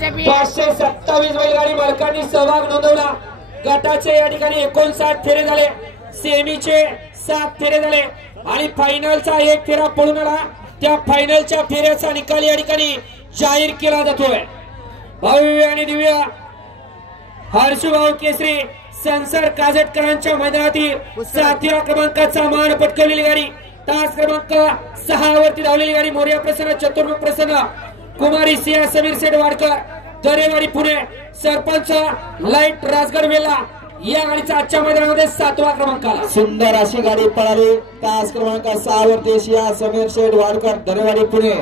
527 बैलगाडी मालकांनी सहभाग नोंदवला। गटाचे या ठिकाणी 59 फेरे झाले, सेमीचे 7 फेरे झाले आणि फायनलचा 1 फेरा पळून आला। त्या फायनलच्या फेऱ्याचा निकाल या ठिकाणी जाहीर केला जातोय। भव्य आणि दिव्य हर्षभाऊ केसरी संसार काजटकरांच्या मैदानातील 7व्या क्रमांकाचा मान पटकावलेली गाडी, तास क्रमांक 6 वरती धावलेली गाडी मोर्या प्रसन्न चतुर्मुख प्रसन्न कुमारी सिया समीर सेठ वाडकर दरेवाडी पुणे सरपंच लाईट राजगड वेला या गाडीचा आजच्या मैदानामध्ये 7वा क्रमांकाला सुंदर अशी गाडी पळाली। तास क्रमांक 6 वरती सिया समीर सेठ वाडकर दरेवाडी पुणे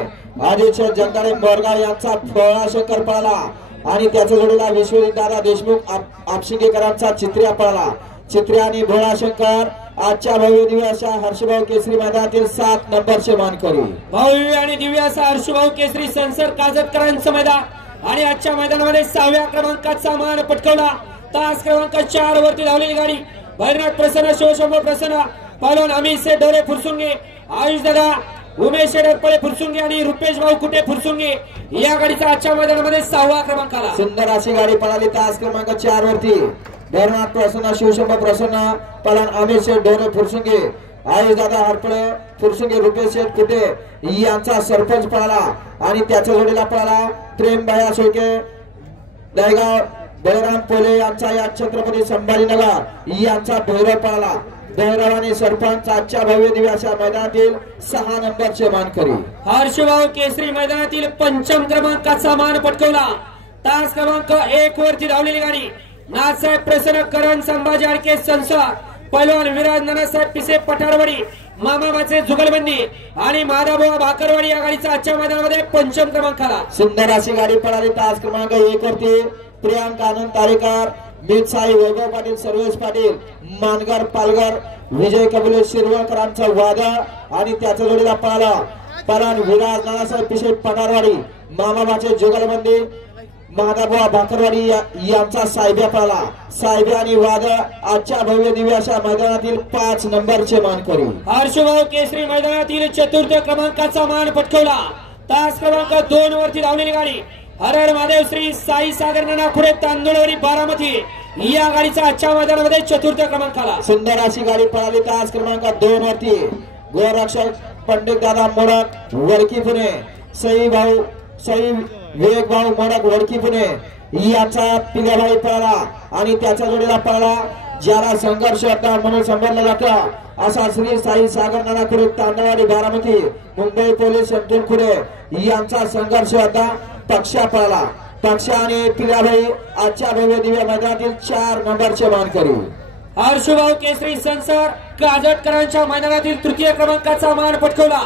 आदित्य जगदाळे मोरगाव यांचा भोळाशंकर पळाला आणि त्याच्या जोडीला विश्वजित दादा देशमुख आपशिंगेकरांचा चित्र्या पळाला। चित्र्या आणि भोळाशंकर आजच्या भव्य दिव्य अशा हर्षभाऊ केसरी मैदानातील 7 नंबरचे मानकरी। भव्य आणि दिव्य असा हर्षभाऊ केसरी संसार काजटकरांचं मैदान आणि आजच्या मैदानामध्ये 6व्या क्रमांकाचा मान पटकावला। तास क्रमांक 4 वरती धावलेली गाडी भैरनाथ प्रसन्न शिवशंभू प्रसन्न पालवन अमित से डोरे फुरसुंगे आयुष दादा उमेश शेडपळे फुरसुंगे आणि रुपेश भाऊ कुटे फुरसुंगे या गाडीचा आजच्या मैदानामध्ये 6वा क्रमांकाला सुंदर अशी गाडी पळाली। तास क्रमांक 4 वरती भैरनाथ प्रसन्न शिवशंभू प्रसन्न पालवन अमित से डोरे फुरसुंगे आयुष दादा हरपळे फुरसुंगे रुपेश शेठ कुटे यांचा सरपंच पळाला आणि त्याच्या जोडीला पळाला प्रेम भाया सोळके दहेगाव बळराम पोले यांचा या छत्रपती संभाजीनगर यांचा भैरव पळाला। भैरव आणि सरपंच आजच्या भव्य दिव्य अशा मैदानातील 6 नंबरचे मानकरी। हर्षभाऊ केसरी मैदानातील 5म क्रमांकाचा मान पटकावला। तास क्रमांक 1 वरती धावलेली गाडी नाथसाहेब प्रसन्न करण संभाजी आडके संसार पैलवान विराज नानासाहेब पिसे पठारवाडी मामाबाचे जुगलबंदी आणि माधवबुवा भाकरवाडी या गाडीचा आजच्या मैदानामध्ये 5म क्रमांकाला सुंदर अशी गाडी पळाली। तास क्रमांक 1 वरती प्रियांक आनंद तारेकर मीत साई वैभव पाटील सर्वेश पाटील मानगर पालघर विजय कबुले शिरवळकरांचा वादा आणि त्याच्या जोडीला पळाला परान विराज नानासाहेब पिसे पठारवाडी मामाबाचे जुगलबंदी माधवबुवा भाकरवाडी यांचा साहेब्या पळाला। साहेब्या आणि वादा आजच्या भव्य दिव्य अशा मैदानातील 5 नंबरचे मानकरी। हर्षभाऊ केसरी मैदानातील 4th क्रमांकाचा मान पटकावला। तास क्रमांक 2 वरती धावलेली गाडी हरहर महादेव श्री साई सागर नाना खुडे तांदूळवाडी बारामती या गाडीचा आजच्या मैदानामध्ये 4th क्रमांकाला सुंदर अशी गाडी पळाली। तास क्रमांक 2 वरती गोरक्षक पंडित दादा मोडक वडकी पुणे सई विवेक भाऊ मोडक वडकी पुणे याचा पिगाबाई पळाला आणि त्याच्या जोडीला पळाला ज्याला संघर्ष होता म्हणून संबोधलं जातं असा श्री साई सागर नाना खुडे तांदळवाडी बारामती मुंबई पोलीस शंतूर खुडे यांचा संघर्ष होता। पक्षा पळाला। पक्षा आणि पिगाबाई आजच्या भव्य दिव्य मैदानातील 4 नंबरचे मानकरी। हर्षभाऊ केसरी संसार काजटकरांच्या मैदानातील 3य क्रमांकाचा मान पटकावला।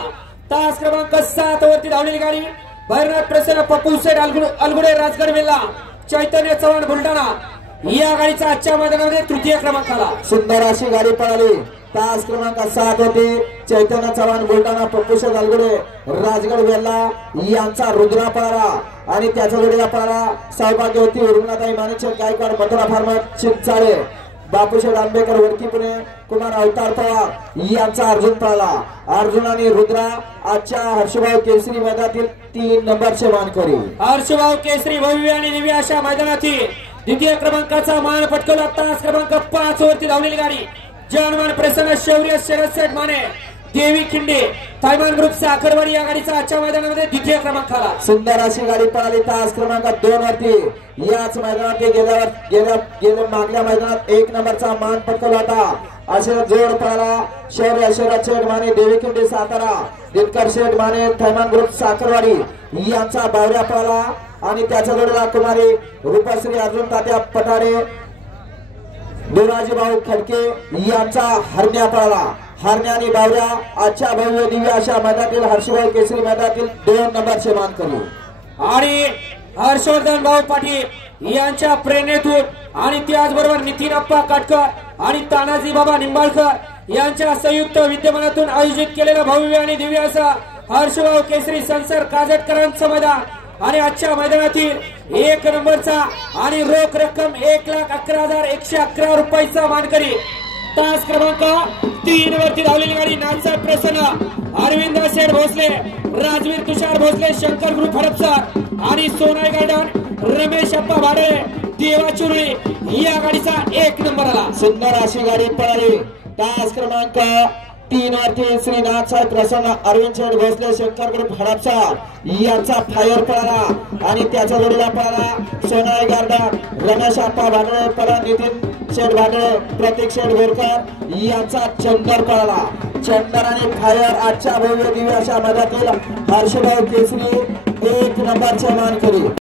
तास क्रमांक 7 वरती धावलेली गाडी भैरनाथ प्रसन्न पप्पू सेठ अलगुडे राजगड वेल्ला चैतन्य चव्हाण बुलढाणा या गाडीचा आजच्या मैदानामध्ये 3य क्रमांकाला सुंदर अशी गाडी पळाली। तास क्रमांक 7 होती चैतन्य चव्हाण बुलढाणा पप्पू सेठ अलगुडे राजगड वेल्ला यांचा रुद्रा पळाला आणि त्याच्या जोडीला पळाला सौभाग्यवती उर्मिलाताई माणिकचंद गायकवाड मथुरा फार्मा चिंचाळे बापूशेठ आंबेकर वडकी पुणे कुमार अवतार पवार यांचा अर्जुन पळाला। अर्जुन आणि रुद्रा आजच्या हर्षभाऊ केसरी मैदानातील 3 नंबरचे मानकरी। हर्षभाऊ केसरी भव्य आणि दिव्य अशा मैदानातील 2य क्रमांकाचा मान पटकावला। तास क्रमांक 5 वरती धावलेली गाडी जनमान प्रसन्न शौर्य शरद सेठ माने देवी खिंडे थायमान ग्रुप साखरवाडी या गाडीचा आजच्या मैदानामध्ये 2य क्रमांकाला सुंदर अशी गाडी पळाली। तास क्रमांक 2 वरती याच मैदानात गेल्या मागल्या मैदानात 1 नंबरचा मान पटकावला होता। असे जोड पळाला शौर्य शरद सेठ माने देवी खिंडे सातारा दिनकर शेठ माने थायमान ग्रुप साखरवाडी यांचा बावऱ्या पळाला आणि त्याच्या जोडीला कुमारी रूपश्री अर्जुन तात्या पठारे दोराजी भाऊ खडके यांचा हरण्या पळाला। हरण्या आणि बावऱ्या आजच्या भव्य दिव्य अशा मैदानातील हर्षभाऊ केसरी मैदानातील 2 नंबरचे मानकरी। आणि हर्षवर्धन भाऊ पाटील यांच्या प्रेरणेतून आणि त्याचबरोबर नितीन अप्पा काटकर आणि तानाजी बाबा निंबाळकर यांच्या संयुक्त विद्यमानातून आयोजित केलेला भव्य आणि दिव्य असा हर्षभाऊ केसरी संसार काजटकरांचं मैदान आणि आजच्या मैदानातील 1 नंबरचा आणि रोख रक्कम 1,11,111 रुपयाचा मानकरी तास क्रमांक 3 वरती धावलेली गाडी नाथसाहेब प्रसन्न अरविंद शेठ भोसले राजवीर तुषार भोसले शंकर ग्रुप हडपसर आणि सोनाई गार्डन रमेश अप्पा भाडे देवा चुरळी या गाडीचा 1 नंबर आला। सुंदर अशी गाडी पळाली तास क्रमांक 3 वरती श्री नाथसाहेब प्रसन्न अरविंद शेठ भोसले शंकर ग्रुप हडपसर याचा फायर पळाला आणि त्याच्या जोडीला पळाला सोनाई गार्डन रमेश अप्पा भाडे पळा नितीन शेठ भाडे प्रतीक शेठ बोरकर याचा चंदर पळाला। चंदर आणि फायर आजच्या भव्य दिव्य अशा मधातील हर्षभाऊ केसरी 1 नंबरचे मानकरी।